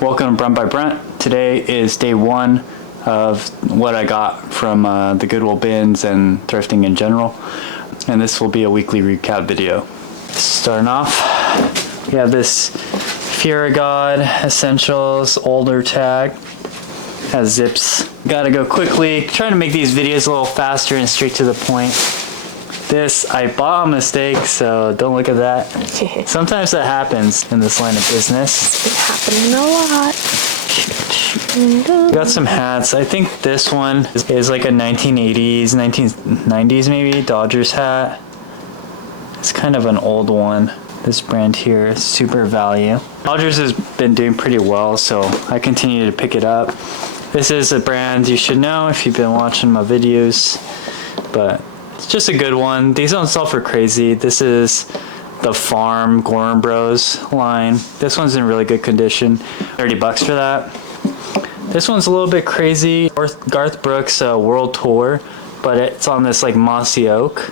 Welcome to Brent by Brent. Today is day one of what I got from the Goodwill bins and thrifting in general. And this will be a weekly recap video. Starting off, we have this Fear of God Essentials older tag. Has zips. Gotta go quickly. Trying to make these videos a little faster and straight to the point. This I bought on mistake, so don't look at that. Sometimes that happens in this line of business. It's been happening a lot. Got some hats. I think this one is like a 1980s, 1990s maybe, Dodgers hat. It's kind of an old one. This brand here, Super Value. Dodgers has been doing pretty well, so I continue to pick it up. This is a brand you should know if you've been watching my videos, but it's just a good one. These don't sell for crazy. This is the Farm Gorham Bros line. This one's in really good condition. 30 bucks for that. This one's a little bit crazy. Garth Brooks World Tour, but it's on this like mossy oak.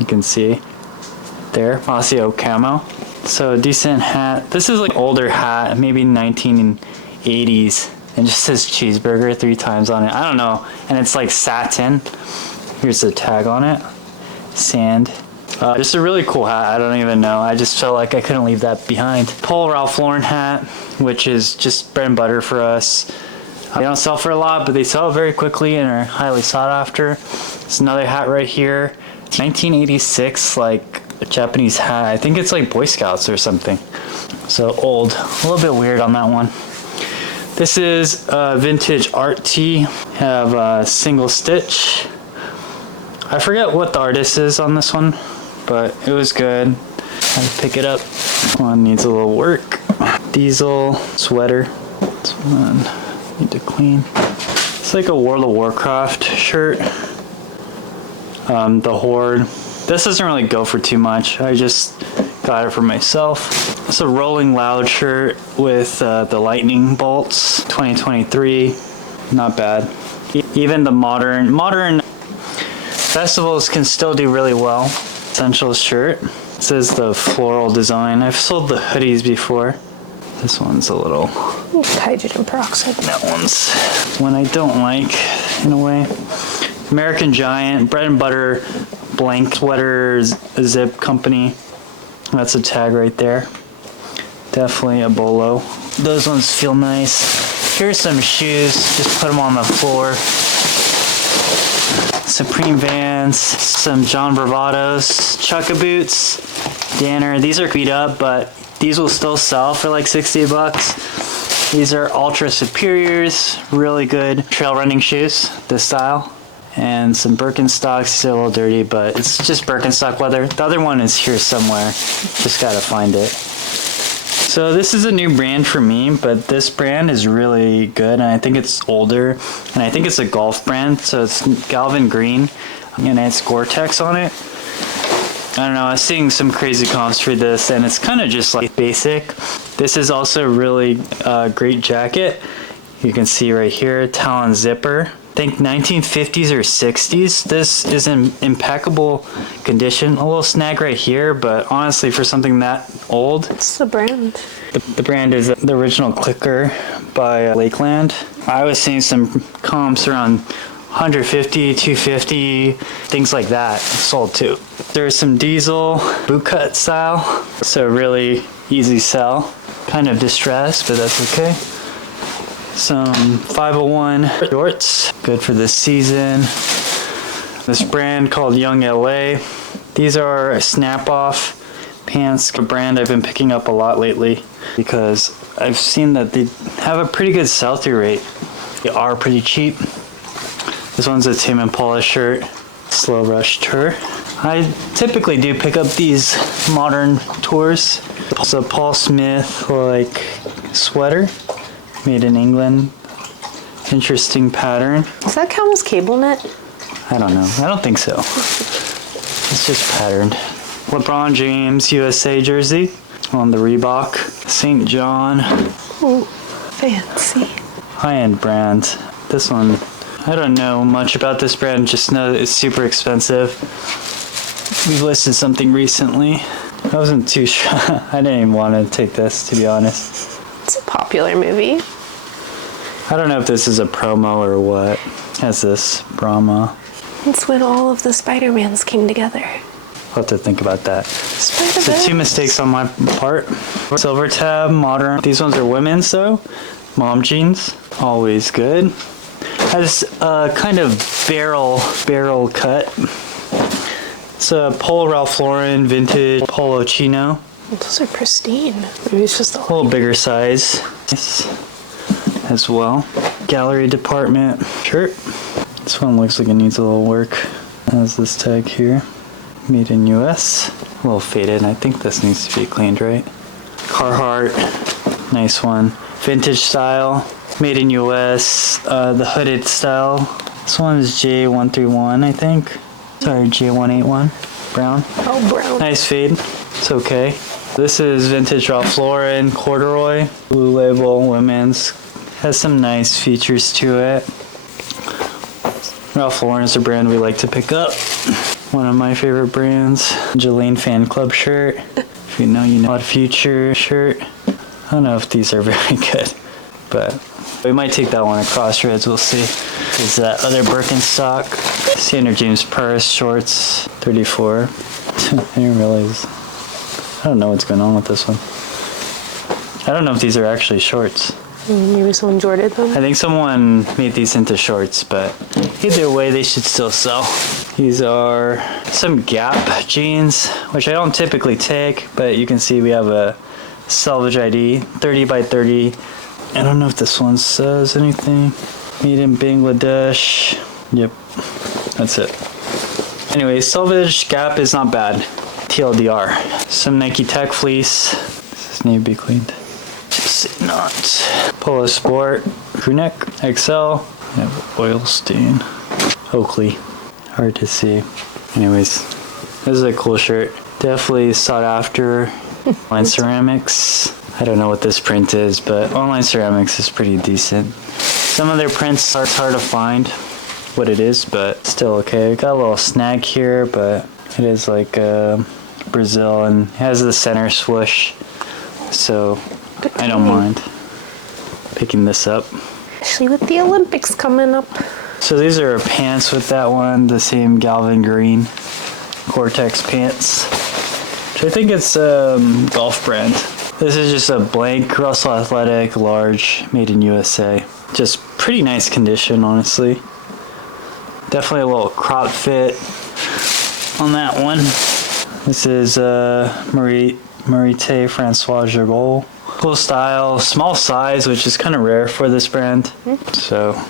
You can see there, mossy oak camo. So decent hat. This is like an older hat, maybe 1980s, and just says cheeseburger 3 times on it. I don't know. And it's like satin. Here's the tag on it. Sand. Just a really cool hat. I don't even know. I just felt like I couldn't leave that behind. Pole Ralph Lauren hat, which is just bread and butter for us. They don't sell for a lot, but they sell very quickly and are highly sought after. There's another hat right here. 1986, like a Japanese hat. I think it's like Boy Scouts or something. So old. A little bit weird on that one. This is a vintage art tee. Have a single stitch. I forget what the artist is on this one, but it was good. Had to pick it up. One needs a little work. Diesel sweater. This one need to clean. It's like a World of Warcraft shirt. The Horde. This doesn't really go for too much. I just got it for myself. It's a Rolling Loud shirt with the lightning bolts. 2023. Not bad. Even the modern festivals can still do really well. Essentials shirt. This is the floral design. I've sold the hoodies before. This one's a little... hydrogen peroxide. That one's one I don't like, in a way. American Giant, bread and butter, blank sweater zip company. That's a tag right there. Definitely a bolo. Those ones feel nice. Here's some shoes. Just put them on the floor. Supreme Vans, some John Bravados, Chukka boots, Danner. These are beat up, but these will still sell for like 60 bucks. These are Ultra Superiors, really good trail running shoes, this style. And some Birkenstocks. These are a little dirty, but it's just Birkenstock leather. The other one is here somewhere. Just gotta find it. So this is a new brand for me, but this brand is really good, and I think it's older, and I think it's a golf brand, so it's Galvin Green, and it's Gore-Tex on it. I don't know, I was seeing some crazy comps for this, and it's kind of just like basic. This is also a really great jacket. You can see right here, Talon zipper. I think 1950s or 60s. This is in impeccable condition. A little snag right here, but honestly, for something that old. What's the brand? The brand is the Original Clicker by Lakeland. I was seeing some comps around 150, 250, things like that sold too. There's some diesel bootcut style, so really easy sell. Kind of distressed, but that's okay. Some 501 shorts, good for this season. This brand called Young LA. These are snap-off pants, a brand I've been picking up a lot lately because I've seen that they have a pretty good sell-through rate. They are pretty cheap. This one's a Tame Impala shirt, Slow Rush Tour. I typically do pick up these modern tours. It's a Paul Smith like sweater. Made in England. Interesting pattern. Is that Camel's cable net? I don't know. I don't think so. It's just patterned. LeBron James USA jersey on the Reebok. St. John. Ooh, fancy. High-end brand. This one, I don't know much about this brand, just know that it's super expensive. We've listed something recently. I wasn't too sure. I didn't even want to take this, to be honest. It's a popular movie. I don't know if this is a promo or what. Has this Brahma. It's when all of the Spider-Mans came together. I'll have to think about that. So Spider-Man. 2 mistakes on my part. Silver tab, modern. These ones are women's though. Mom jeans, always good. Has a kind of barrel cut. It's a Polo Ralph Lauren vintage Polo Chino. Those are pristine. Maybe it's just A little bigger size as well. Gallery department shirt. This one looks like it needs a little work. Has this tag here. Made in US. A little faded. I think this needs to be cleaned, right? Carhartt. Nice one. Vintage style. Made in US. The hooded style. This one is J131, I think. Sorry, J181. Brown. Oh, brown. Nice fade. It's okay. This is vintage Ralph Lauren corduroy. Blue label women's. Has some nice features to it. Ralph Lauren is a brand we like to pick up. One of my favorite brands. Jelaine Fan Club shirt. If you know, you know. Odd Future shirt. I don't know if these are very good, but we might take that one at Crossroads. We'll see. Is that other Birkenstock. Standard James purse, shorts, 34. I didn't realize. I don't know what's going on with this one. I don't know if these are actually shorts. Maybe someone jorted them. I think someone made these into shorts, but either way, they should still sell. These are some Gap jeans, which I don't typically take, but you can see we have a salvage ID, 30 by 30. I don't know if this one says anything. Made in Bangladesh. Yep, that's it. Anyway, salvage Gap is not bad. TLDR. Some Nike Tech fleece. This needs to be cleaned. Not. Polo Sport, crew neck, XL, have oil stain. Oakley, hard to see. Anyways, this is a cool shirt. Definitely sought after. Online Ceramics. I don't know what this print is, but Online Ceramics is pretty decent. Some of their prints are hard to find what it is, but still okay. Got a little snag here, but it is like Brazil and has the center swoosh, so I don't mind picking this up. Especially with the Olympics coming up. So these are pants with that one, the same Galvin Green Gore-Tex pants, which I think it's a golf brand. This is just a blank Russell Athletic large, made in USA. Just pretty nice condition, honestly. Definitely a little crop fit on that one. This is Marite Francois Gerbeau. Cool style, small size, which is kind of rare for this brand. So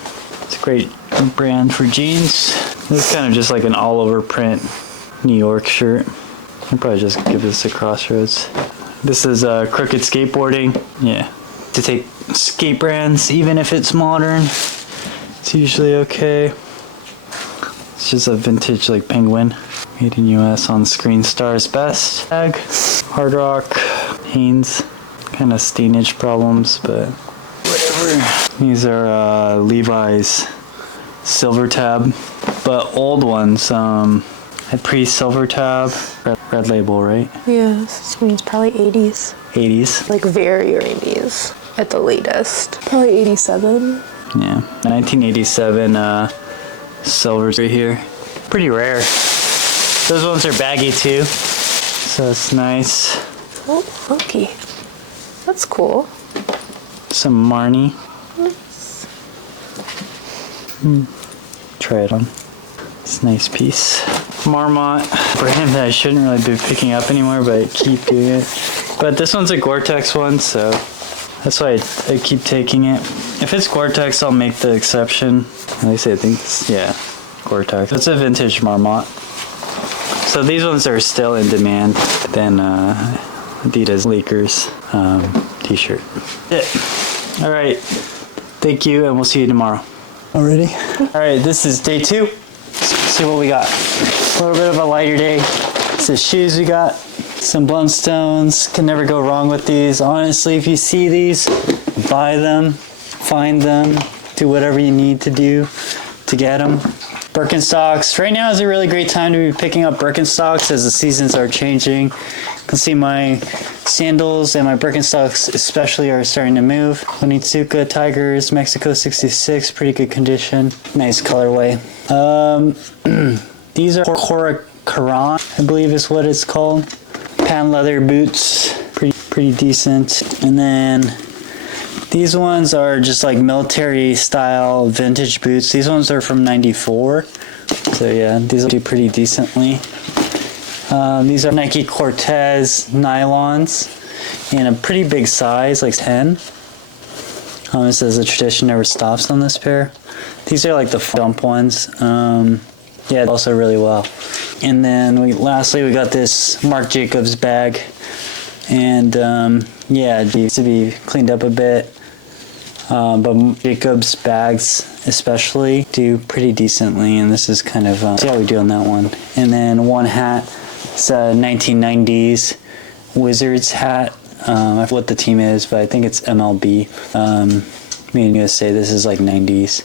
it's a great brand for jeans. This is kind of just like an all-over print New York shirt. I'll probably just give this a Crossroads. This is Crooked Skateboarding. Yeah, to take skate brands, even if it's modern, it's usually okay. It's just a vintage like penguin. Made in US on Screen Stars Best. Tag. Hard Rock. Hanes. Kind of stainage problems, but whatever. These are Levi's Silver Tab, but old ones. Had pre-Silver Tab. Red label, right? Yeah, this means probably 80s. 80s. Like very 80s at the latest. Probably 87. Yeah. 1987 silvers right here. Pretty rare. Those ones are baggy too, so it's nice. Oh, funky. That's cool. Some Marnie. Nice. Try it on. It's a nice piece. Marmot, brand that I shouldn't really be picking up anymore, but I keep doing it. But this one's a Gore-Tex one, so that's why I keep taking it. If it's Gore-Tex, I'll make the exception. At least I think it's, yeah, Gore-Tex. It's a vintage Marmot. So these ones are still in demand. Then Adidas Lakers t-shirt. All right, thank you, and we'll see you tomorrow. Already? All right, this is day 2. Let's see what we got. A little bit of a lighter day. It's the shoes we got. Some Blundstones. Can never go wrong with these. Honestly, if you see these, buy them, find them, do whatever you need to do to get them. Birkenstocks. Right now is a really great time to be picking up Birkenstocks as the seasons are changing. You can see my Sandals and my Birkenstocks especially are starting to move. Onitsuka Tigers, Mexico 66, pretty good condition. Nice colorway. These are Karan, I believe is what it's called. Patent leather boots, pretty decent. And then these ones are just like military style vintage boots. These ones are from 94. So yeah, these will do pretty decently. These are Nike Cortez nylons in a pretty big size, like 10. It says the tradition never stops on this pair. These are like the dump ones. Yeah, also really well. And then lastly, we got this Marc Jacobs bag. And yeah, it needs to be cleaned up a bit. But Jacobs bags especially do pretty decently. And this is kind of, see how we do on that one. And then one hat. It's a 1990s Wizards hat. I forget what the team is, but I think it's MLB. Me and USA, this is like 90s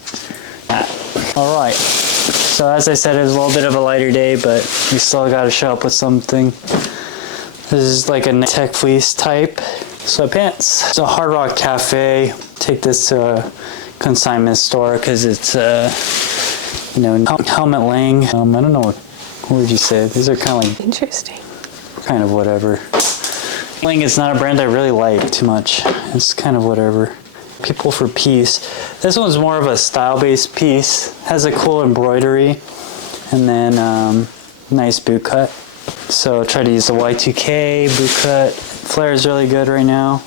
hat. All right. So as I said, it was a little bit of a lighter day, but we still got to show up with something. This is like a tech fleece type sweatpants. It's a Hard Rock Cafe. Take this to a consignment store because it's, you know, Helmet Lang. I don't know what would you say? These are kind of like... Interesting. Kind of whatever. Lang is not a brand I really like too much. It's kind of whatever. People for Peace. This one's more of a style-based piece. Has a cool embroidery. And then nice boot cut. So try to use the Y2K boot cut. Flare is really good right now.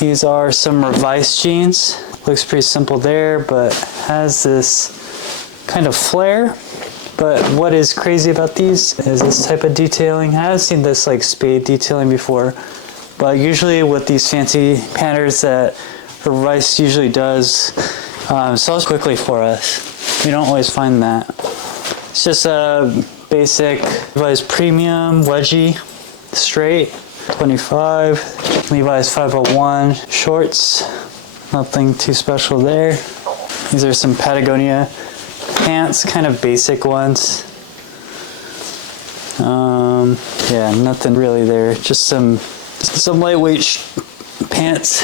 These are some Revice jeans. Looks pretty simple there, but has this kind of flare. But what is crazy about these is this type of detailing. I haven't seen this like spade detailing before, but usually with these fancy patterns that Revice usually does, sells quickly for us. We don't always find that. It's just a basic Levi's Premium wedgie, straight, 25. Levi's 501 shorts, nothing too special there. These are some Patagonia pants, kind of basic ones. Yeah, nothing really there. Just some lightweight pants.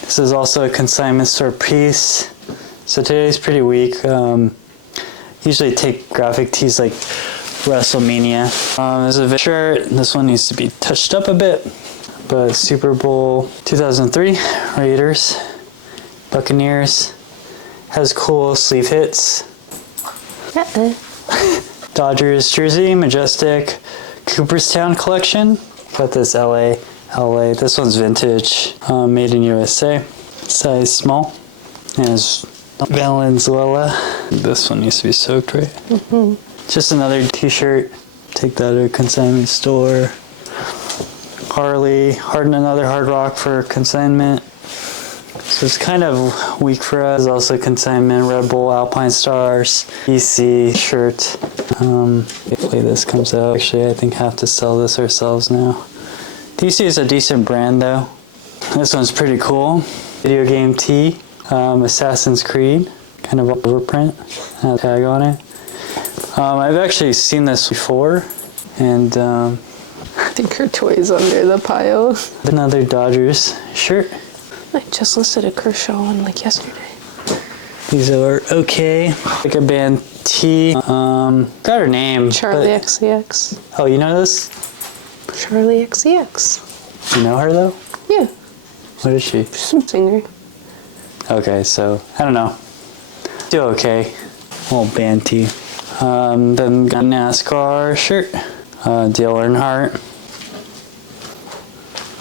This is also a consignment store piece. So today's pretty weak. Usually take graphic tees like WrestleMania. There's a shirt. This one needs to be touched up a bit. But Super Bowl 2003, Raiders, Buccaneers. Has cool sleeve hits. Dodgers jersey, Majestic, Cooperstown collection. Got this LA. This one's vintage, made in USA. Size small. And it's Valenzuela. This one needs to be soaked, right? Mm-hmm. Just another t-shirt. Take that to a consignment store. Harley, another Hard Rock for consignment. So it's kind of weak for us. Also consignment, Red Bull, Alpine Stars, EC shirt. Hopefully this comes out. Actually, I think have to sell this ourselves now. DC is a decent brand though. This one's pretty cool. Video game tee, Assassin's Creed, kind of overprint. Has a tag on it. I've actually seen this before, and I think her toy's under the pile. Another Dodgers shirt. I just listed a Kershaw one like yesterday. These are okay. Like a band T. Got her name. Charlie XCX. Oh, you know this? Charlie XCX. You know her though? Yeah. What is she? She's a singer. Okay, so I don't know. Do okay. Little band T. Then got a NASCAR shirt. Dale Earnhardt.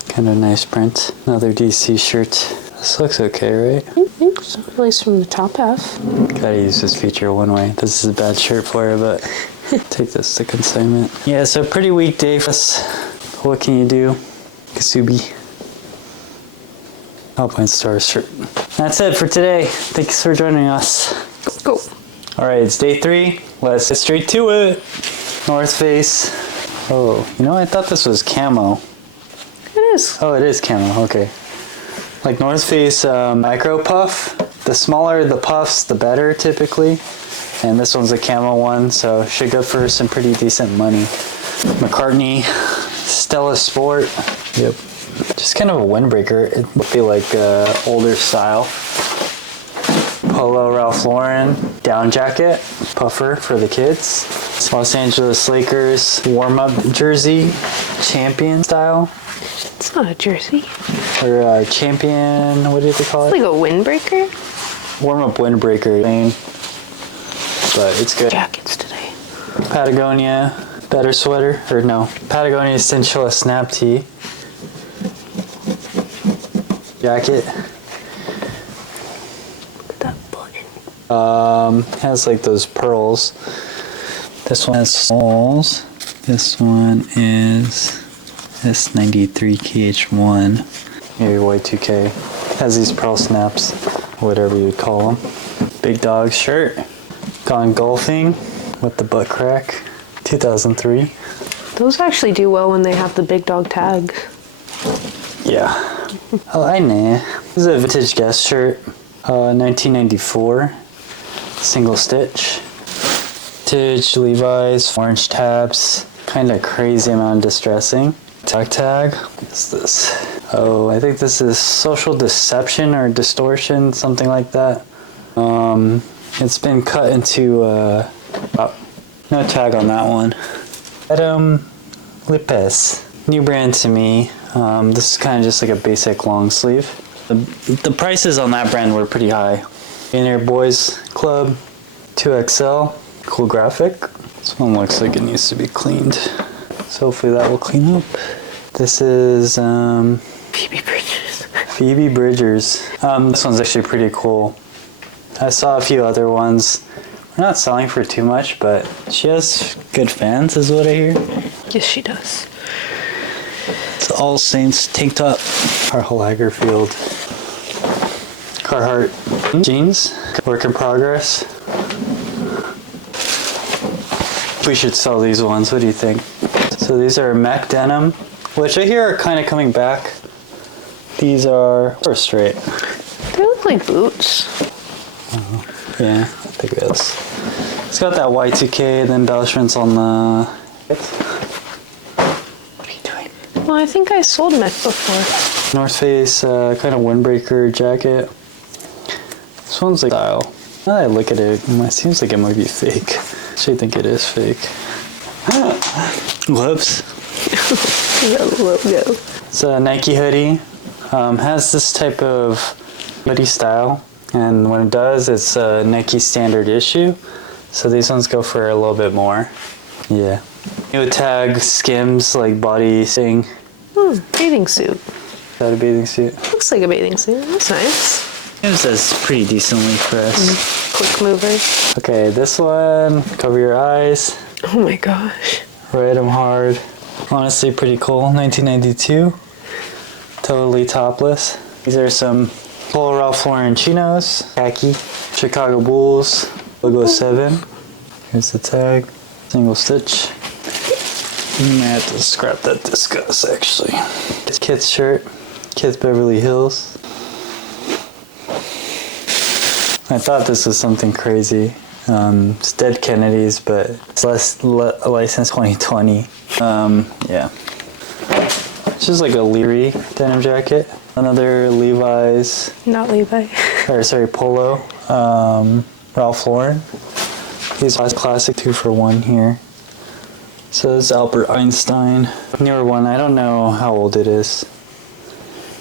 Kind of nice print. Another DC shirt. This looks okay, right? Mm-hmm. At least from the top half. Gotta use this feature one way. This is a bad shirt for her, but take this to consignment. Yeah, so pretty weak day for us. What can you do? Kasubi. Alpine Stars shirt. That's it for today. Thanks for joining us. Go. All right, it's day 3. Let's get straight to it. North Face. Oh, you know, I thought this was camo. It is. Oh, it is camo. Okay. Like North Face micro puff. The smaller the puffs, the better typically. And this one's a camo one, so should go for some pretty decent money. McCartney Stella Sport. Yep. Just kind of a windbreaker. It would be like older style. Polo Ralph Lauren down jacket, puffer for the kids. Los Angeles Lakers warm-up jersey, champion style. It's not a jersey. Or champion, what did they call It's it? like a windbreaker. Warm-up windbreaker thing. But it's good. Jackets today. Patagonia better sweater, or no, Patagonia Cinchilla Snap Tee. Jacket. That button. Has like those pearls. This one has soles. This one is S93KH1. Maybe Y2K. Has these pearl snaps, whatever you would call them. Big dog shirt. Gone golfing with the butt crack. 2003. Those actually do well when they have the big dog tags. Yeah. Oh, I know. This is a vintage Guess shirt. 1994. Single stitch. Vintage Levi's. Orange tabs. Kind of crazy amount of distressing. Tag. What's this? Oh, I think this is Social Deception or Distortion, something like that. It's been cut into no tag on that one. Adam Lipes. New brand to me. This is kind of just like a basic long sleeve. The prices on that brand were pretty high. Inner Boys Club 2XL. Cool graphic. This one looks like it needs to be cleaned. So hopefully that will clean up. This is Phoebe Bridgers. Phoebe Bridgers. This one's actually pretty cool. I saw a few other ones. We're not selling for too much, but she has good fans, is what I hear. Yes, she does. It's All Saints tank top. Carl Lagerfeld. Carhartt jeans. Work in progress. We should sell these ones. What do you think? So these are Mac denim, which I hear are kind of coming back. These are straight. They look like boots. Yeah, I think it is. It's got that Y2K, the embellishments on the... What are you doing? Well, I think I sold Mech before. North Face kind of windbreaker jacket. This one's like style. Now that I look at it, it seems like it might be fake. I actually think it is fake. Whoops. The logo. It's a Nike hoodie. Has this type of hoodie style. And when it does, it's a Nike standard issue. So these ones go for a little bit more. Yeah. It would tag Skims like body thing. Bathing suit. Is that a bathing suit? Looks like a bathing suit. That's nice. Skims does pretty decently for us. Quick mover. Okay, this one, cover your eyes. Oh my gosh. Ride 'em hard. Honestly, pretty cool. 1992. Totally topless. These are some Polo Ralph Lauren chinos. Khaki. Chicago Bulls. Logo 7. Here's the tag. Single stitch. You may have to scrap that discuss actually. It's Kit's shirt. Kit's Beverly Hills. I thought this was something crazy. It's Dead Kennedys, but it's license 2020. Yeah. It's just like a Leary denim jacket. Another Levi's, Not Levi. or sorry, Polo. Ralph Lauren. These are classic 2-for-1 here. So this is Albert Einstein. Newer one, I don't know how old it is.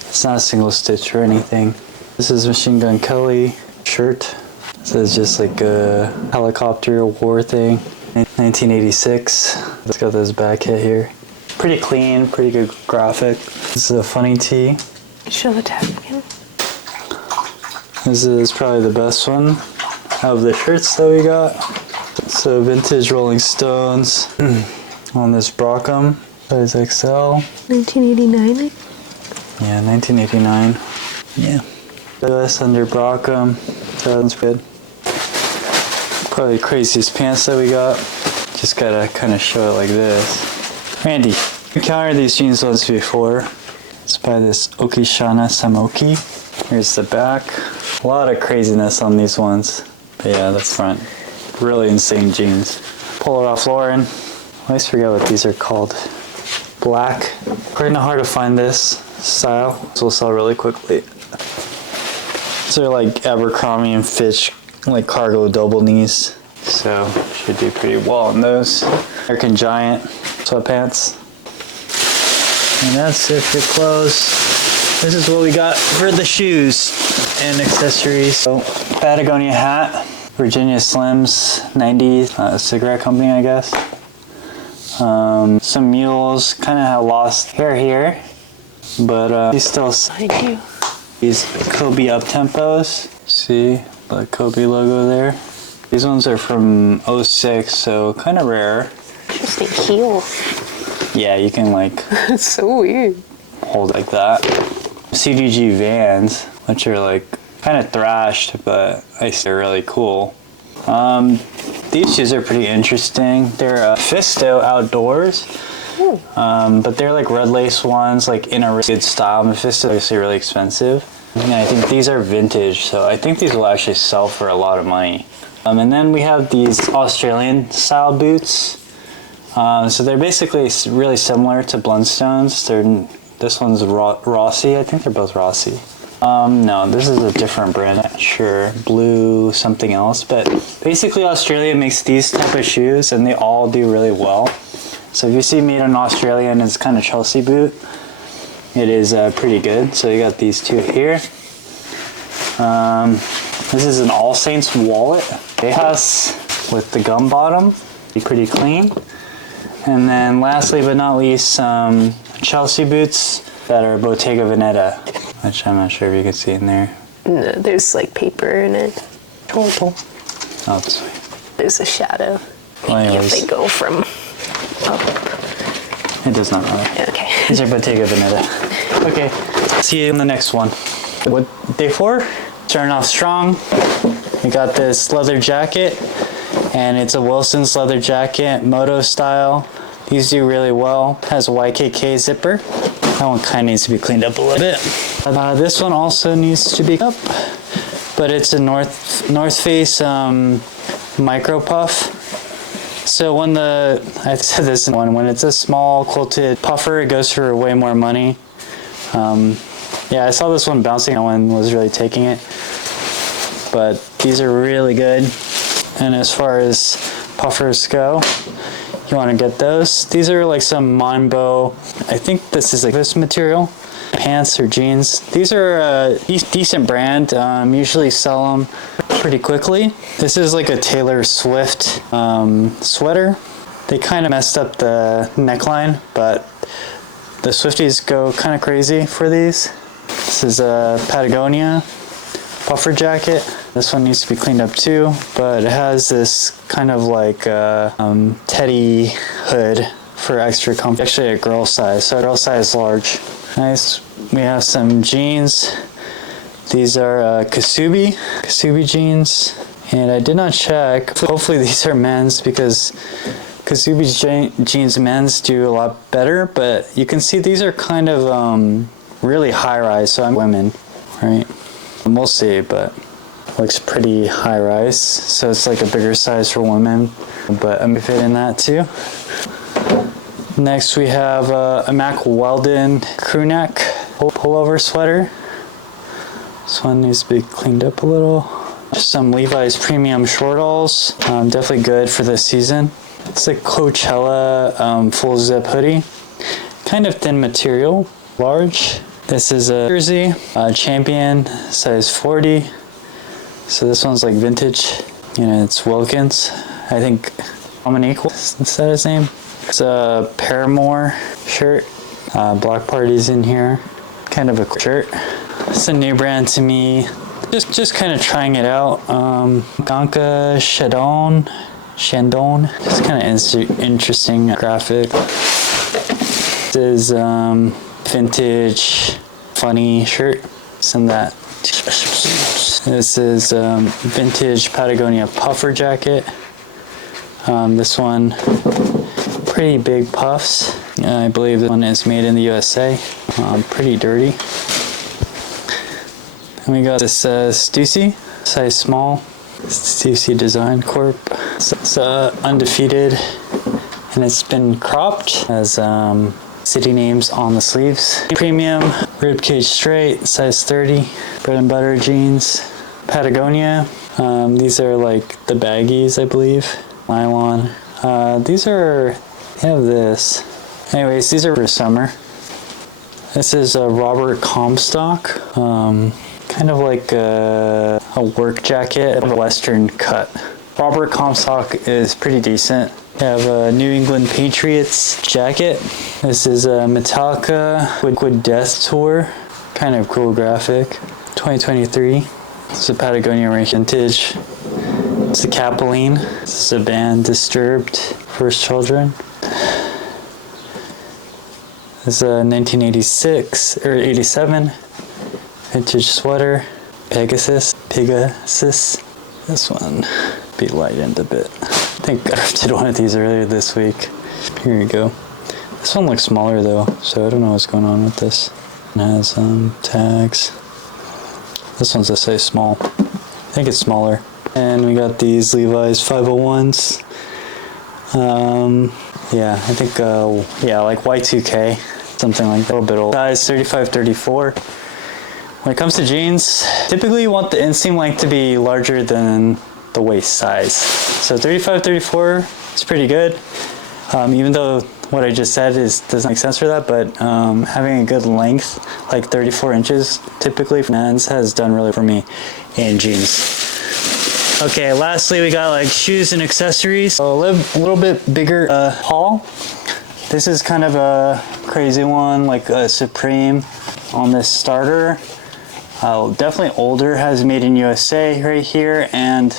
It's not a single stitch or anything. This is Machine Gun Kelly shirt. This is just like a helicopter war thing. 1986. It's got this back hit here. Pretty clean, pretty good graphic. This is a funny tee. Show the tag again. This is probably the best one of the shirts that we got. So vintage Rolling Stones on this Brockham, size XL. 1989. Yeah, 1989. Yeah. US under Brockham. Sounds good. Probably the craziest pants that we got. Just gotta kind of show it like this. Randy, you encountered these jeans once before. It's by this Okishana Samoki. Here's the back. A lot of craziness on these ones. But yeah, the front. Really insane jeans. Polo Ralph Lauren. I always forget what these are called. black. Kind of hard to find this style. This will sell really quickly. These are like Abercrombie and Fitch, like cargo double knees. So should do pretty well on those. American Giant sweatpants. And that's it for clothes. This is what we got for the shoes and accessories. So Patagonia hat, Virginia Slims, 90s, cigarette company, I guess. Some mules, kind of have lost hair here, but he's still Behind you. These Kobe up tempos. See the Kobe logo there. These ones are from '06, so kind of rare. Interesting heel. Yeah, you can like It's so weird. hold like that. CDG Vans, which are like kind of thrashed, but I think they're really cool. These shoes are pretty interesting. They're Fisto Outdoors, but they're like red lace ones, like in a really good style. Mephisto is obviously really expensive. And I think these are vintage, so I think these will actually sell for a lot of money. And then we have these Australian style boots. So they're basically really similar to Blundstones. This one's Rossi. I think they're both Rossi. No, this is a different brand. I'm not sure. Blue something else. But basically Australia makes these type of shoes and they all do really well. So if you see made in Australia and it's kind of Chelsea boot, it is pretty good. So you got these two here. This is an All Saints wallet. They has with the gum bottom. Be pretty clean. And then lastly but not least, Chelsea boots that are Bottega Veneta, which I'm not sure if you can see in there. No, there's like paper in it. Total. Oh, this way. There's a shadow. Well, anyways, If they go from up. it does not matter. Okay. These are Bottega Veneta. Okay, see you in the next one. What day 4? Starting off strong. We got this leather jacket, and it's a Wilson's leather jacket, moto style. These do really well. Has a YKK zipper. That one kind of needs to be cleaned up a little bit. This one also needs to be up, but it's a North Face micro puff. So when I said this one, when it's a small quilted puffer, it goes for way more money. Yeah, I saw this one bouncing. No one was really taking it, but these are really good. And as far as puffers go, you want to get those. These are like some Monbo. I think this is like this material, pants or jeans. These are a decent brand. Usually sell them pretty quickly. This is like a Taylor Swift sweater. They kind of messed up the neckline, but the Swifties go kind of crazy for these. This is a Patagonia puffer jacket. This one needs to be cleaned up too, but it has this kind of like teddy hood for extra comfort. Actually a girl size, so girl size large. Nice. We have some jeans. These are Kasubi jeans, and I did not check. Hopefully these are men's because Kasubi jeans men's do a lot better, but you can see these are kind of really high rise, so I'm women, right? We'll see, but looks pretty high rise, so it's like a bigger size for women, but I'm fit in that too. Next we have a Mack Weldon crew neck pullover sweater. This one needs to be cleaned up a little. Just some Levi's premium shortalls, definitely good for this season. It's a Coachella full zip hoodie, kind of thin material, large. This is a jersey, Champion, size 40. So this one's like vintage. You know, it's Wilkins. I think Dominique, is that his name? It's a Paramore shirt. Block Party's in here. Kind of a cool shirt. It's a new brand to me. Just kind of trying it out. Ganka Shandon. It's kind of interesting graphic. This is vintage funny shirt. Send that. This is vintage Patagonia puffer jacket. This one, pretty big puffs. I believe this one is made in the USA. Pretty dirty. And we got this Stussy, size small. Stussy Design Corp. It's undefeated, and it's been cropped as city names on the sleeves. Premium, ribcage straight, size 30, bread and butter jeans, Patagonia. These are like the baggies, I believe. Nylon. These are, they have this. Anyways, these are for summer. This is a Robert Comstock. Kind of like a work jacket, a Western cut. Robert Comstock is pretty decent. We have a New England Patriots jacket. This is a Metallica Liquid Death Tour. Kind of cool graphic. 2023. It's a Patagonia vintage. It's a Capeline. This is a band, Disturbed, First Children. This is a 1986 or 87 vintage sweater. Pegasus. This one be lightened a bit. I think I did one of these earlier this week. Here you go. This one looks smaller though, so I don't know what's going on with this. It has tags. This one's a size small. I think it's smaller. And we got these Levi's 501s. Yeah, I think yeah, like Y2K, something like that, a little bit old. Size 35-34. When it comes to jeans, typically you want the inseam length to be larger than the waist size. So 35-34 is pretty good. Even though what I just said doesn't make sense for that, but having a good length, like 34 inches, typically for men's, has done really for me in jeans. Okay, lastly we got like shoes and accessories. So a little bit bigger haul. This is kind of a crazy one, like a Supreme on this starter. Definitely older, has made in USA right here and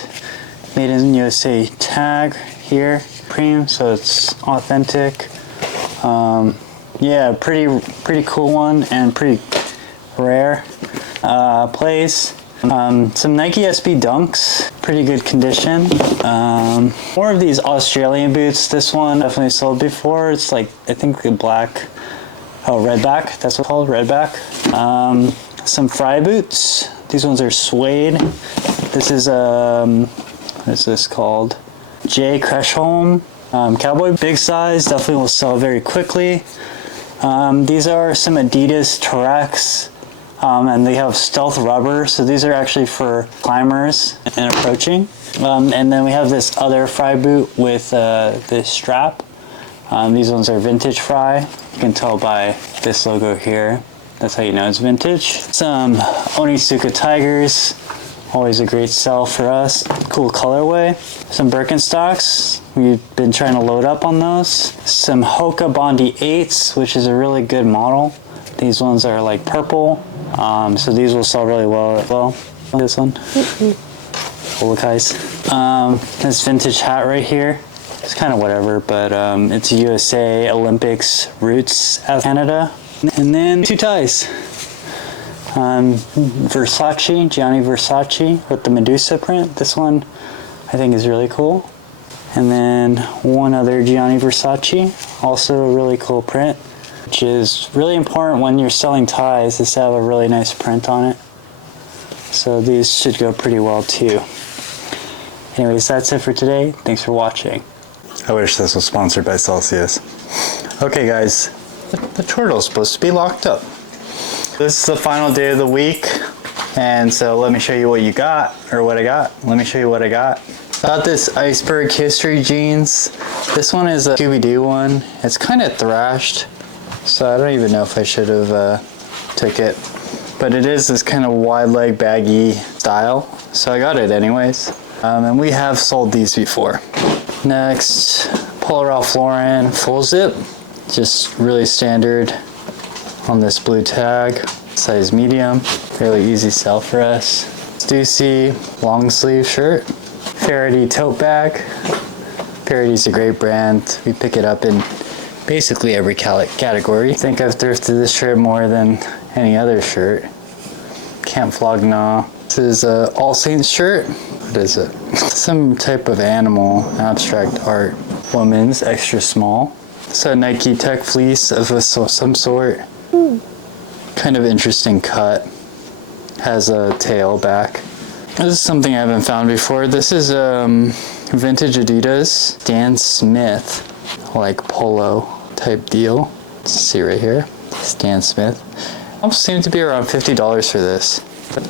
made in USA tag here. Supreme, so it's authentic. Yeah, pretty cool one and pretty rare. Plays. Some Nike SB Dunks, pretty good condition. More of these Australian boots. This one definitely sold before. It's like, I think the black, redback, that's what it's called, redback. Some Fry boots. These ones are suede. This is, what is this called? J. Creshholm. Cowboy, big size, definitely will sell very quickly. These are some Adidas Terex. And they have stealth rubber, so these are actually for climbers and approaching. And then we have this other Fry boot with this strap. These ones are vintage Fry. You can tell by this logo here. That's how you know it's vintage. Some Onitsuka Tigers, always a great sell for us. Cool colorway. Some Birkenstocks, we've been trying to load up on those. Some Hoka Bondi 8s, which is a really good model. These ones are like purple. So these will sell really well as well. This one. This vintage hat right here. It's kind of whatever, but it's USA Olympics roots out of Canada. And then two ties. Versace, Gianni Versace with the Medusa print. This one I think is really cool. And then one other Gianni Versace, also a really cool print, which is really important when you're selling ties, is to have a really nice print on it. So these should go pretty well too. Anyways, that's it for today. Thanks for watching. I wish this was sponsored by Celsius. Okay guys, the turtle's supposed to be locked up. This is the final day of the week, and so let me show you what you got, or what I got. Let me show you what I got. Got this Iceberg History jeans. This one is a Scooby-Doo one. It's kind of thrashed, so I don't even know if I should have took it. But it is this kind of wide leg baggy style, so I got it anyways. And we have sold these before. Next, Polo Ralph Lauren full zip, just really standard on this blue tag, size medium, fairly easy sell for us. Stussy long sleeve shirt, Faraday tote bag. Faraday's a great brand. We pick it up in basically every category. I think I've thrifted this shirt more than any other shirt. Camp Flog Gnaw. This is a All Saints shirt. What is it? Some type of animal, abstract art. Women's, extra small. It's a Nike Tech fleece of some sort. Kind of interesting cut. Has a tail back. This is something I haven't found before. This is vintage Adidas Dan Smith, like polo type deal. Let's see right here, Stan Smith. Almost seemed to be around $50 for this.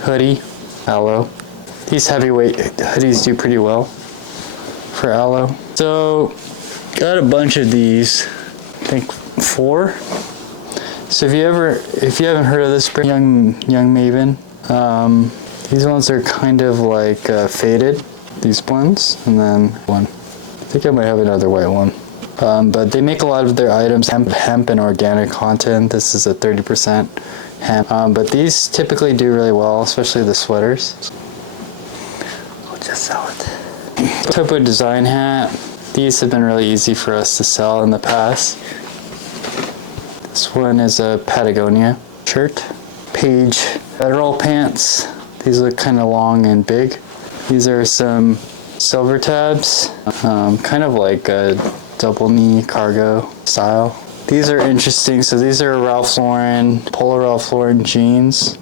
Hoodie, aloe. These heavyweight hoodies do pretty well for aloe. So, got a bunch of these. I think 4. So if you haven't heard of this brand, Young Maven, these ones are kind of like faded. These ones, and then one. I think I might have another white one. But they make a lot of their items hemp and organic content. This is a 30% hemp. But these typically do really well, especially the sweaters. We'll just sell it. Topo design hat. These have been really easy for us to sell in the past. This one is a Patagonia shirt. Page Federal pants. These look kind of long and big. These are some silver tabs, kind of like a double knee cargo style. These are interesting. So these are Ralph Lauren, Polo Ralph Lauren jeans.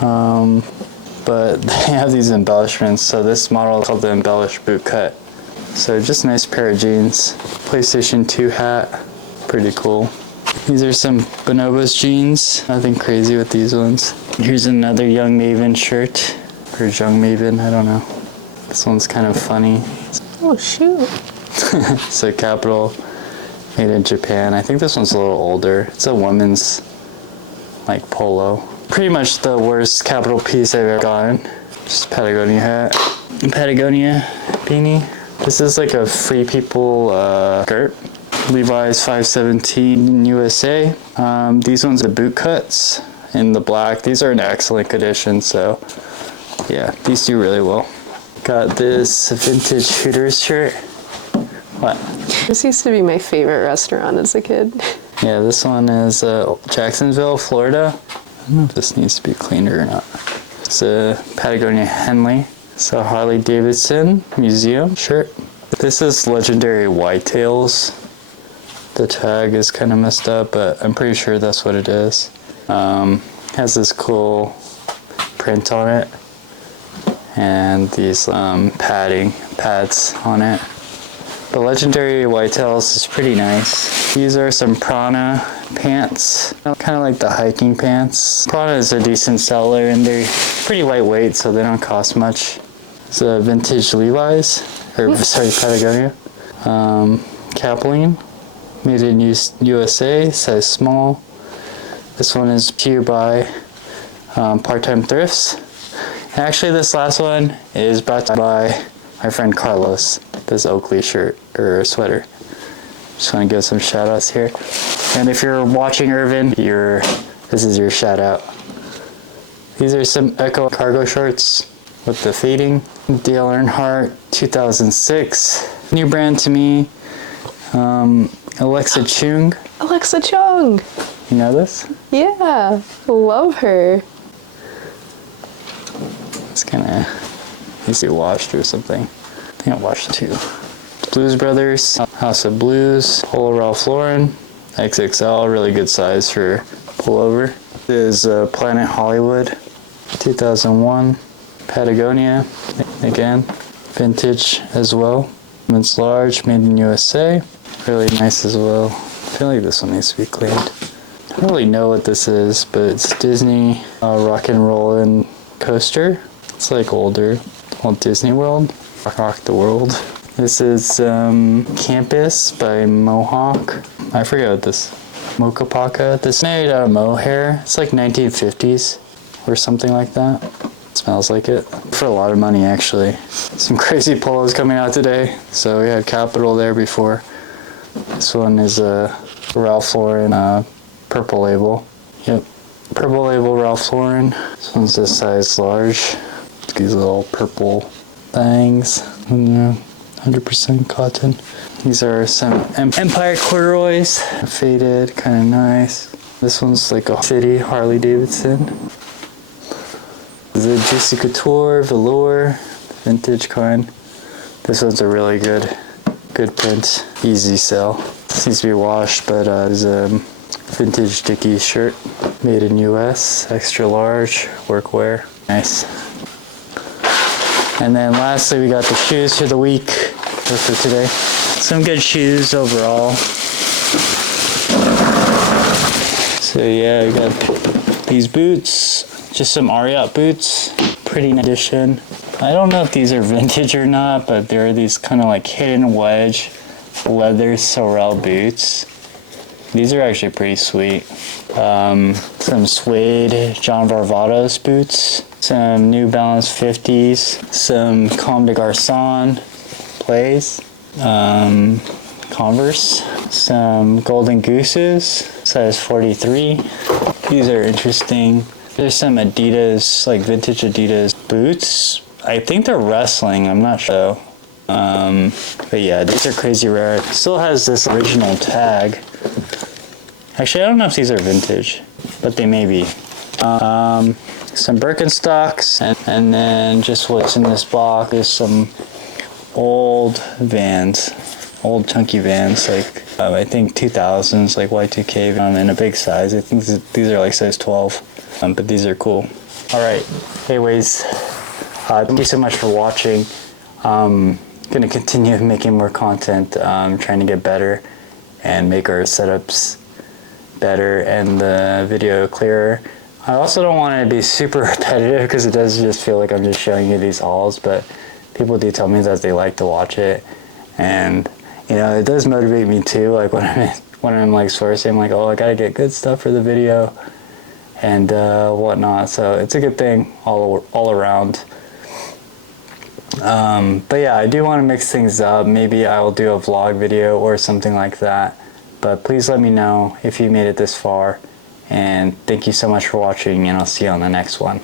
But they have these embellishments. So this model is called the embellished boot cut. So just a nice pair of jeans. PlayStation 2 hat, pretty cool. These are some Bonobos jeans. Nothing crazy with these ones. Here's another Young Maven shirt. Or Young Maven, I don't know. This one's kind of funny. Oh shoot. It's a Capital made in Japan. I think this one's a little older. It's a woman's like polo. Pretty much the worst Capital piece I've ever gotten. Just Patagonia hat. Patagonia beanie. This is like a Free People skirt. Levi's 517 USA. These ones are boot cuts in the black. These are in excellent condition, so yeah, these do really well. Got this vintage Hooters shirt. What? This used to be my favorite restaurant as a kid. Yeah, this one is Jacksonville, Florida. I don't know if this needs to be cleaned or not. It's a Patagonia Henley. It's a Harley Davidson Museum shirt. This is Legendary Whitetails. The tag is kind of messed up, but I'm pretty sure that's what it is. Has this cool print on it and these pads on it. The Legendary Whitetails is pretty nice. These are some Prana pants, kind of like the hiking pants. Prana is a decent seller and they're pretty lightweight, so they don't cost much. It's a vintage Levi's, or sorry, Patagonia. Capline, made in USA, size small. This one is here by Part-Time Thrifts. Actually, this last one is brought to by my friend Carlos. This Oakley shirt or sweater. Just want to give some shout outs here. And if you're watching Irvin, this is your shout out. These are some Echo cargo shorts with the fading. Dale Earnhardt 2006. New brand to me. Alexa Chung. Alexa Chung. You know this? Yeah, love her. It's kind of needs to be washed or something. I think I watched 2. Blues Brothers, House of Blues, Polo Ralph Lauren, XXL, really good size for pullover. This is Planet Hollywood, 2001, Patagonia, again, vintage as well. It's large, made in USA, really nice as well. I feel like this one needs to be cleaned. I don't really know what this is, but it's Disney Rock and Rollin' coaster. It's like older, Walt Disney World. Rock the World. This is Campus by Mohawk. I forget what this Mocha Paca. This is made out of mohair. It's like 1950s or something like that. It smells like it. For a lot of money, actually. Some crazy polos coming out today. So we had Capital there before. This one is a Ralph Lauren purple label. Yep, purple label Ralph Lauren. This one's this size large. These little purple things. 100% cotton. These are some Empire corduroys. Faded, kind of nice. This one's like a City Harley Davidson. This is a Juicy Couture velour, vintage kind. This one's a really good print, easy sell. This needs to be washed, but it's a vintage Dickies shirt, made in US, extra large, workwear, nice. And then lastly, we got the shoes for the week, or for today. Some good shoes overall. So yeah, we got these boots, just some Ariat boots, pretty addition. I don't know if these are vintage or not, but there are these kind of like hidden wedge leather sorrel boots. These are actually pretty sweet. Some suede John Varvatos boots, some New Balance 50s, some Comme des Garçons plays, Converse, some Golden Gooses, size 43. These are interesting. There's some Adidas, like vintage Adidas boots. I think they're wrestling, I'm not sure. But yeah, these are crazy rare. It still has this original tag. Actually, I don't know if these are vintage, but they may be. Some Birkenstocks, and then just what's in this box is some old Vans, old chunky Vans, like I think 2000s, like Y2K, in a big size. I think these are like size 12, but these are cool. All right, anyways, thank you so much for watching. Gonna continue making more content, trying to get better and make our setups better and the video clearer. I also don't want to be super repetitive because it does just feel like I'm just showing you these hauls, but people do tell me that they like to watch it, and you know, it does motivate me too. Like when I'm like sourcing, I'm like, oh, I gotta get good stuff for the video and whatnot. So it's a good thing all around. But yeah, I do want to mix things up. Maybe I will do a vlog video or something like that. But please let me know if you made it this far. And thank you so much for watching, and I'll see you on the next one.